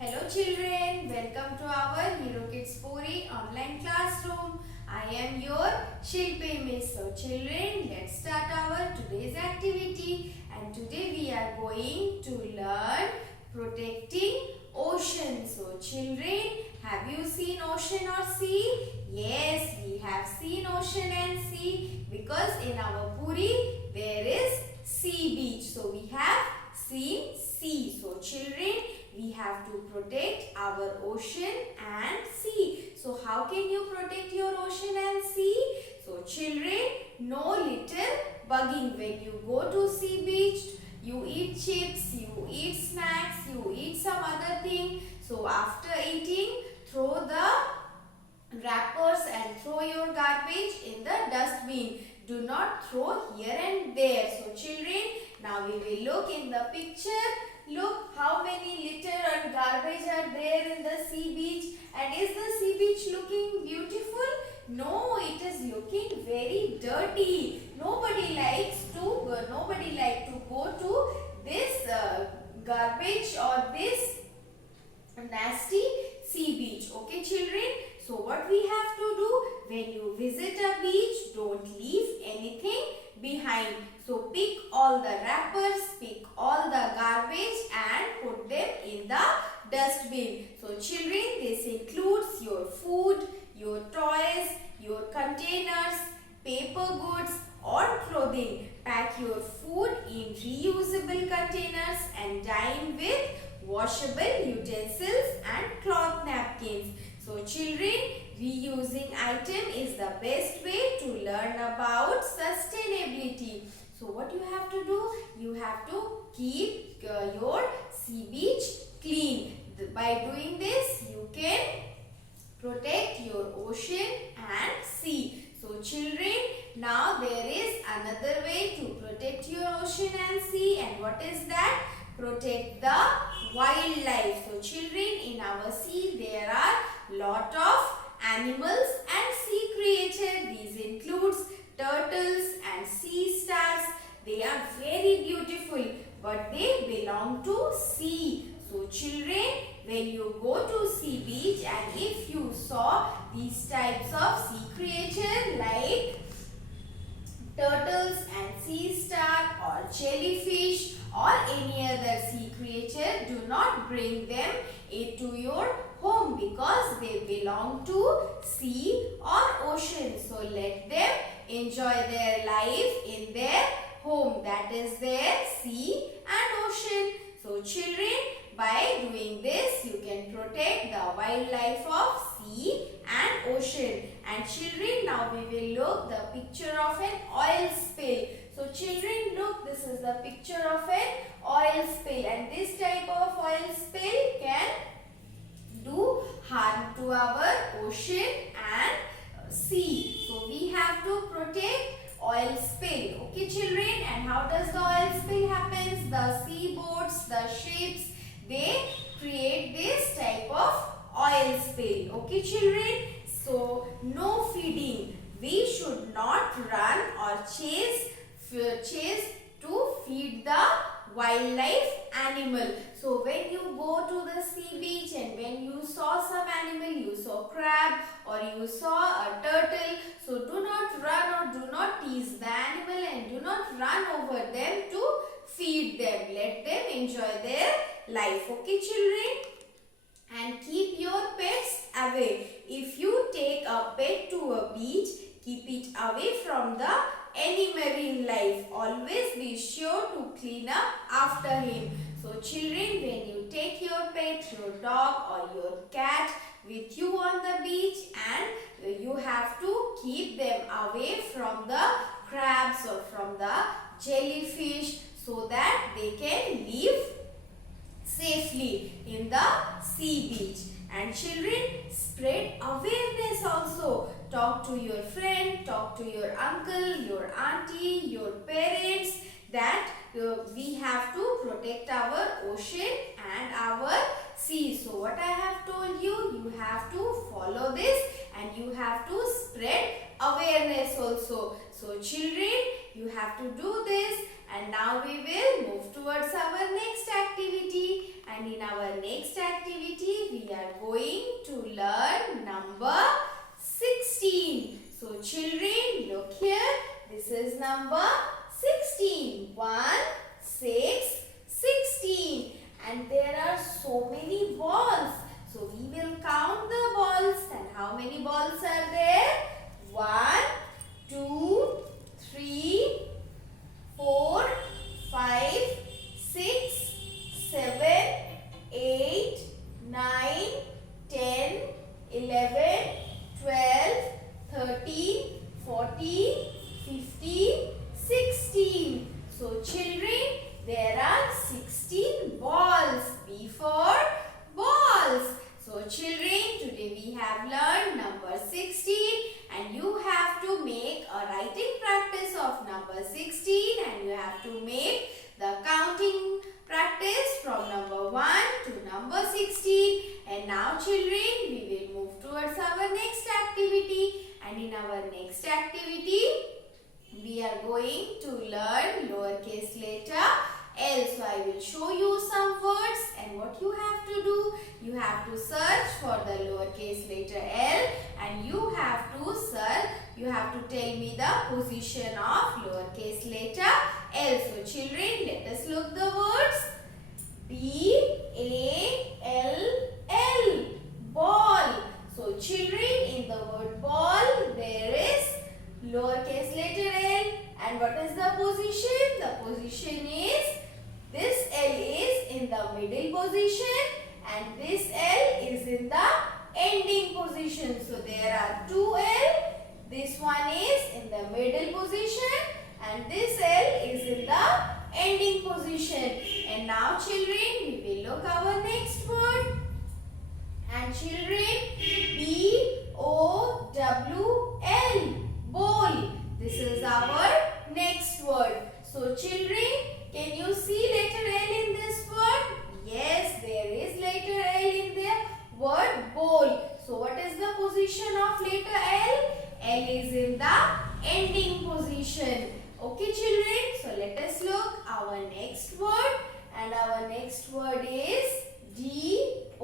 Hello children, welcome to our Hero Kids Puri online classroom. I am your Shilpi Miss. So children, let's start our today's activity. And today we are going to learn protecting ocean. So children, have you seen ocean or sea? Yes, we have seen ocean and sea because in our Puri there is sea beach. So we have seen sea. So children, we have to protect our ocean and sea. So how can you protect your ocean and sea? So children, no litter bugging. When you go to sea beach, you eat chips, you eat snacks, you eat some other thing. So after eating, throw the wrappers and throw your garbage in the dustbin. Do not throw here and there. So children, now we will look in the picture. Look how many litter and garbage are there in the sea beach. And is the sea beach looking beautiful? No, it is looking very dirty. Nobody likes to go to this garbage or this nasty sea beach. Okay children, so what we have to do when you visit a beach, don't leave anything behind. So pick all the wrappers, pick all the garbage and put them in the dustbin. So children, this includes your food, your toys, your containers, paper goods or clothing. Pack your food in reusable containers and dine with washable utensils and cloth napkins. So children, reusing item is the best way to learn about sustainability. So what you have to do? You have to keep your sea beach clean. By doing this, you can protect your ocean and sea. So children, now there is another way to protect your ocean and sea. And what is that? Protect the wildlife. So children, in our sea there are lot of animals and sea creatures. These includes turtles and sea stars. They are very beautiful, but they belong to sea. So children, when you go to sea beach and if you saw these types of sea creatures like turtles and sea star or jellyfish or any other sea creature, do not bring them into your home because they belong to sea or ocean. So let them enjoy their life in their home, that is their sea and ocean. So children, by doing this, you can protect the wildlife of sea and ocean. And children, now we will look the picture of an oil spill. So children, look, this is the picture of an oil spill, and this type of oil spill can do harm to our ocean and sea. So we have to protect oil spill. Okay children, and how does the oil spill happens? The sea boats, the ships, they create this type of oil spill. Okay children, so no feeding. We should not run or chase to feed the wildlife animal. So when you go to the sea beach and when you saw some animal, you saw crab or you saw a turtle, so do not run or do not tease the animal and do not run over them to feed them. Let them enjoy their life. Okay children? And keep your pets away. If you take a pet to a beach, keep it away from the any marine life. Always be sure to clean up after him. So children, when you take your pet, your dog or your cat with you on the beach, and you have to keep them away from the crabs or from the jellyfish so that they can live safely in the sea beach. And children, spread awareness also. Talk to your friend, talk to your uncle, your auntie, your parents that we have to protect our ocean and our sea. So what I have told you, you have to follow this and you have to spread awareness also. So children, you have to do this And now we will move towards our next activity. And in our next activity, we are going to learn number 16. So children, look here. This is number 16. 1, 6, 16. And there are so many balls. So we will count the balls. And how many balls are there? 1, 2, 3, 4, 5, 6, 7, 8, 9, 10, 11, 12, 13, 14, 15, 16. So children, there are 16 balls. B for balls. So children, today we have learned number 16 and you have to make a writing practice of number 16 and you have to make the counting practice from number 1 to number 16. And now children, we will move towards our next activity. And in our next activity, we are going to learn lowercase letter L. So I will show you some words and what you have to do. You have to search for the lowercase letter L and you have to tell me the position of lowercase letter L. So children, let us look the words. B-A-L-L, ball. So children, in the word ball, there is lowercase letter L. And what is the position? The position is, this L is in the middle position and this L is in the ending position. So there are two L. This one is in the middle position and this L is in the ending position. And now children, we will look our next word. And children, B-O-W-L, bowl. This is our next word. So children, can you see letter L in this word? Yes, there is letter L in the word bowl. So what is the position of letter L? L is in the ending position. Okay children, so let us look our next word. And our next word is D-O-L-L,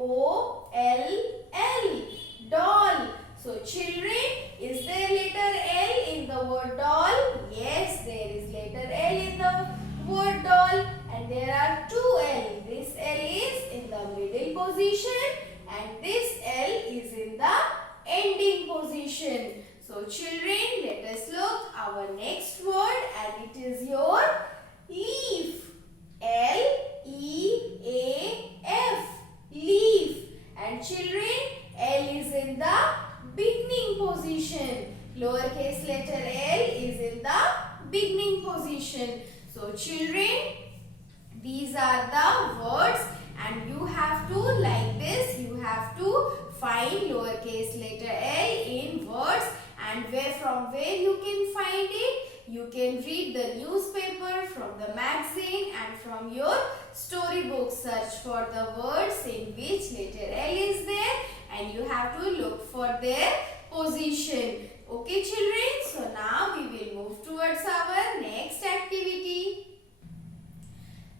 doll. So children, is there letter L in the word doll? Yes, there is letter L in the word doll and there are two L. This L is in the middle position and this L is in the ending position. So children, let us look our next word and it is your leaf. L-E-A-F, leaf. And children, L is in the beginning position. Lowercase letter L is in the beginning position. So children, these are the words and you have to, like this, you have to find lowercase letter L in words. And from where you can find it? You can read the newspaper, from the magazine and from your storybook. Search for the words in which letter L is there and you have to look for their position. Okay children, so now we will move towards our next activity.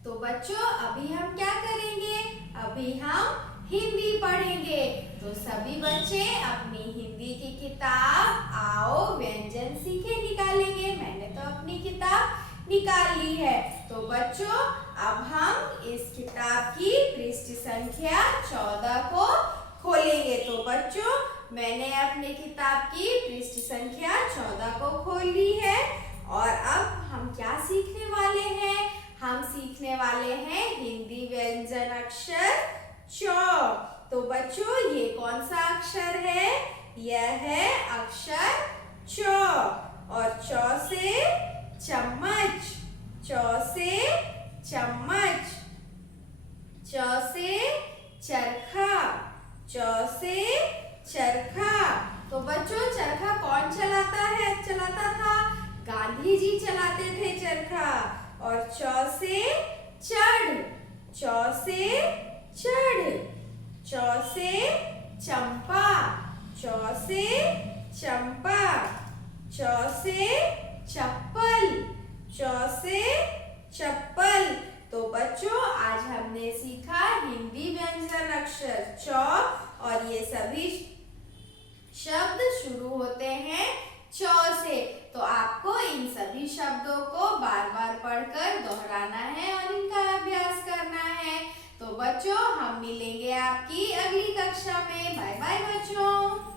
तो बच्चों, अभी हम क्या करेंगे? अभी हम हिंदी पढ़ेंगे। तो सभी बच्चे अपनी हिंदी की किताब आओ व्यंजन सीखे निकालेंगे। मैंने तो अपनी किताब निकाल ली है। तो बच्चों, अब हम इस किताब की पृष्ठ संख्या 14 को खोलेंगे। तो बच्चों, मैंने अपने किताब की पृष्ठ संख्या 14 को खोल ली है और अब हम क्या सीखने वाले हैं? हम सीखने वाले हैं हिंदी व्यंजन अक्षर च। तो बच्चों, ये कौन सा अक्षर है? यह है अक्षर च। और च से चम्मच, च से चम्मच, च से चरखा, च से चरखा। तो बच्चों, चरखा कौन चलाता था? गांधी जी चलाते थे चरखा। और च से चढ़, च से चढ़, च से चंपा, च से चंपा, च से चप्पल, च से चप्पल। तो बच्चों आज हमने सीखा हिंदी व्यंजन अक्षर च और ये सभी शब्द शुरू होते हैं च से। तो आपको इन सभी शब्दों को बार बार पढ़कर दोहराना है और इनका अभ्यास करना है। तो बच्चों हम मिलेंगे आपकी अगली कक्षा में। बाय बाय बच्चों।